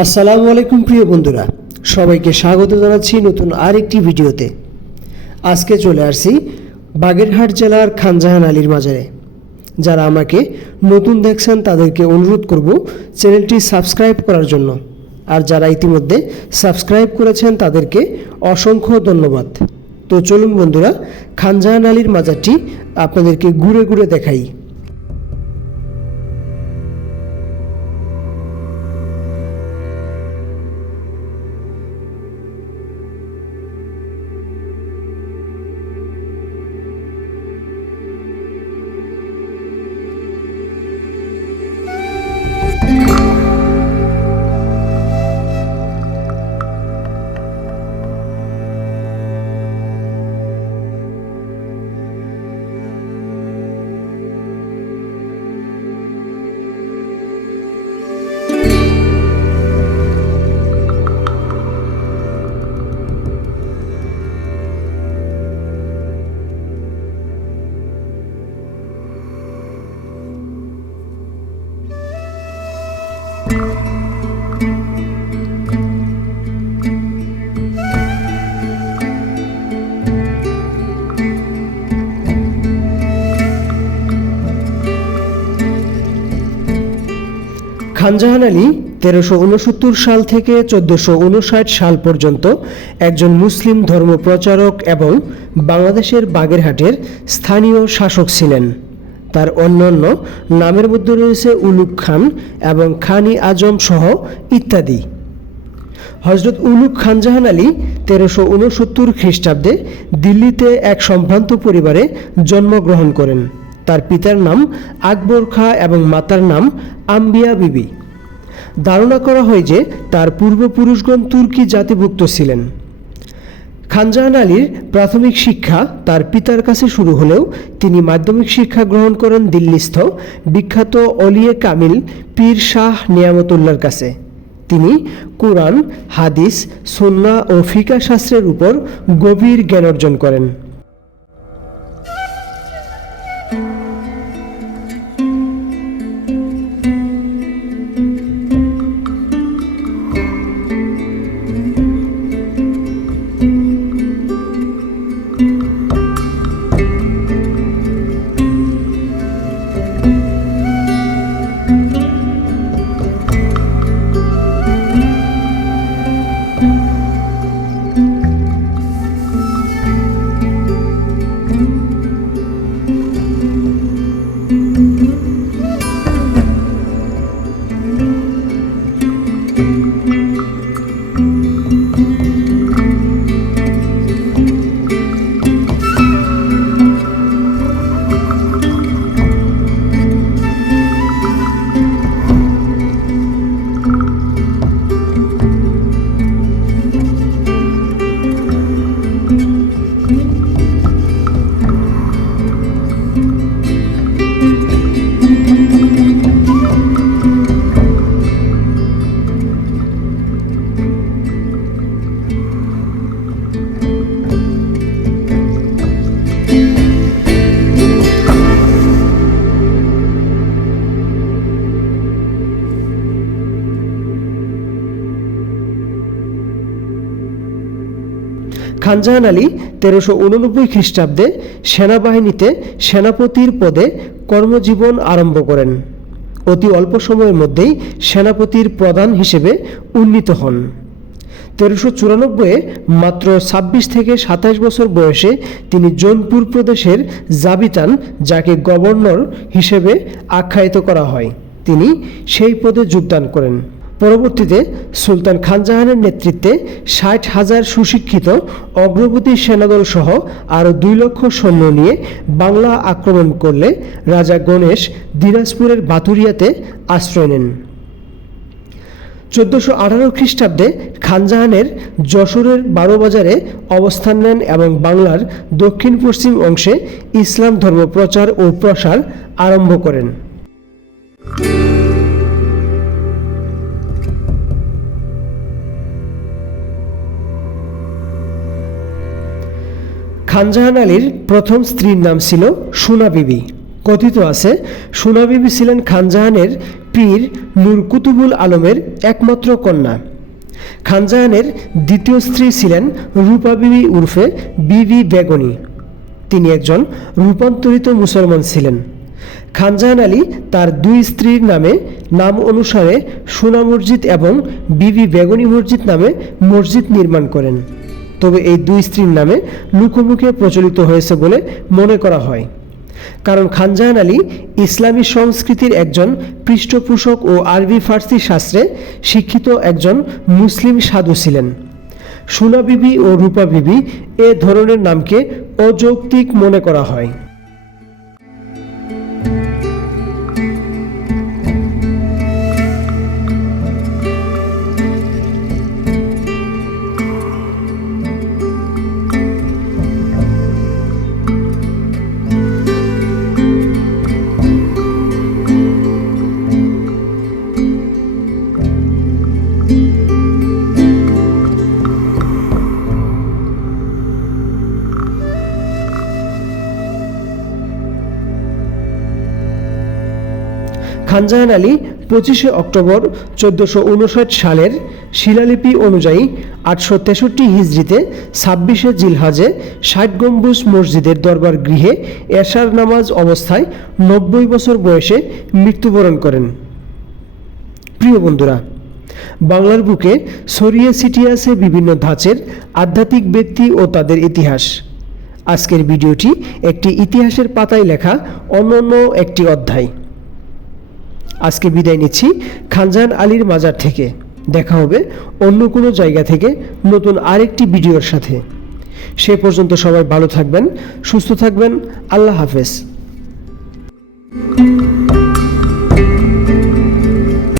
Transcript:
আসসালামু আলাইকুম প্রিয় বন্ধুরা, সবাইকে স্বাগত জানাচ্ছি নতুন আরেকটি ভিডিওতে। আজকে চলে আসছি বাগেরহাট জেলার খানজাহান আলীর মাজারে যারা আমাকে নতুন দেখছেন, তাদেরকে অনুরোধ করব চ্যানেলটি সাবস্ক্রাইব করার জন্য। আর যারা ইতিমধ্যে সাবস্ক্রাইব করেছেন, তাদেরকে অসংখ্য ধন্যবাদ। তো চলুন বন্ধুরা, খানজাহান আলীর মাজারটি আপনাদেরকে ঘুরে ঘুরে দেখাই। খানজাহান আলী তেরোশো উনসত্তর সাল থেকে চোদ্দোশো উনষাট সাল পর্যন্ত একজন মুসলিম ধর্ম প্রচারক এবং বাংলাদেশের বাগেরহাটের স্থানীয় শাসক ছিলেন। তার অন্যান্য নামের মধ্যে রয়েছে উলুক খান এবং খানি আজম সহ ইত্যাদি। হজরত উলুক খানজাহান আলী তেরোশো উনসত্তর খ্রিস্টাব্দে দিল্লিতে এক সম্ভ্রান্ত পরিবারে জন্মগ্রহণ করেন। তার পিতার নাম আকবর খা এবং মাতার নাম আম্বিয়া বিবি। ধারণা করা হয় যে তার পূর্বপুরুষগণ তুর্কি জাতিভুক্ত ছিলেন। খানজাহান আলীর প্রাথমিক শিক্ষা তার পিতার কাছে শুরু হলেও তিনি মাধ্যমিক শিক্ষা গ্রহণ করেন দিল্লিস্থ বিখ্যাত অলিয়ে কামিল পীর শাহ নিয়ামতুল্লার কাছে। তিনি কোরআন, হাদিস সন্না ও ফিকা শাস্ত্রের উপর গভীর জ্ঞান অর্জন করেন। Thank you. খানজাহান আলী তেরোশো উননব্বই খ্রিস্টাব্দে সেনাবাহিনীতে সেনাপতির পদে কর্মজীবন আরম্ভ করেন। অতি অল্প সময়ের মধ্যেই সেনাপতির প্রধান হিসেবে উন্নীত হন। তেরোশো চুরানব্বইয়ে মাত্র ছাব্বিশ থেকে সাতাশ বছর বয়সে তিনি জৌনপুর প্রদেশের জাবিতান, যাকে গভর্নর হিসেবে আখ্যায়িত করা হয়। তিনি সেই পদে যোগদান করেন। পরবর্তীতে সুলতান খানজাহানের নেতৃত্বে ষাট হাজার সুশিক্ষিত অগ্রগতি সেনাদল সহ আরও দুই লক্ষ সৈন্য নিয়ে বাংলা আক্রমণ করলে রাজা গণেশ দিনাজপুরের বাতুরিয়াতে আশ্রয় নেন। চোদ্দোশো আঠারো খ্রিস্টাব্দে খানজাহানের যশোরের বারোবাজারে অবস্থান নেন এবং বাংলার দক্ষিণ পশ্চিম অংশে ইসলাম ধর্ম প্রচার ও প্রসার আরম্ভ করেন। খানজাহান আলীর প্রথম স্ত্রীর নাম ছিল সোনা বিবি। কথিত আছে, সোনা বিবি ছিলেন খানজাহানের পীর নূর কুতুবুল আলমের একমাত্র কন্যা। খানজাহানের দ্বিতীয় স্ত্রী ছিলেন রূপা বিবি উর্ফে বিবি বেগনি। তিনি একজন রূপান্তরিত মুসলমান ছিলেন। খানজাহান আলী তার দুই স্ত্রীর নামে নাম অনুসারে সোনা মসজিদ এবং বিবি বেগনি মসজিদ নামে মসজিদ নির্মাণ করেন। তবে এই দুই স্ত্রীর নামে লুকোমুখে প্রচলিত হয়েছে বলে মনে করা হয়। কারণ খানজাহান আলী ইসলামী সংস্কৃতির একজন পৃষ্ঠপোষক ও আরবি ফার্সি শাস্ত্রে শিক্ষিত একজন মুসলিম সাধু ছিলেন। সোনা বিবি ও রূপা বিবি এ ধরনের নামকে অযৌক্তিক মনে করা হয়। খানজাহান আলী পঁচিশে অক্টোবর চোদ্দোশো সালের শিলালিপি অনুযায়ী আটশো তেষট্টি হিজড়িতে ছাব্বিশে জিলহাজে ষাট গম্বুজ মসজিদের দরবার গৃহে এশার নামাজ অবস্থায় নব্বই বছর বয়সে মৃত্যুবরণ করেন। প্রিয় বন্ধুরা, বাংলার বুকে ছড়িয়ে ছিটিয়ে আছে বিভিন্ন ধাঁচের আধ্যাত্মিক ব্যক্তি ও তাদের ইতিহাস। আজকের ভিডিওটি একটি ইতিহাসের পাতায় লেখা অনন্য একটি অধ্যায়। আজকে বিদায় নিচ্ছি। খানজান আলীর মাজার থেকে দেখা হবে অন্য কোনো জায়গা থেকে নতুন আরেকটি ভিডিওর সাথে। সে পর্যন্ত সবাই ভালো থাকবেন, সুস্থ থাকবেন। আল্লাহ হাফেজ।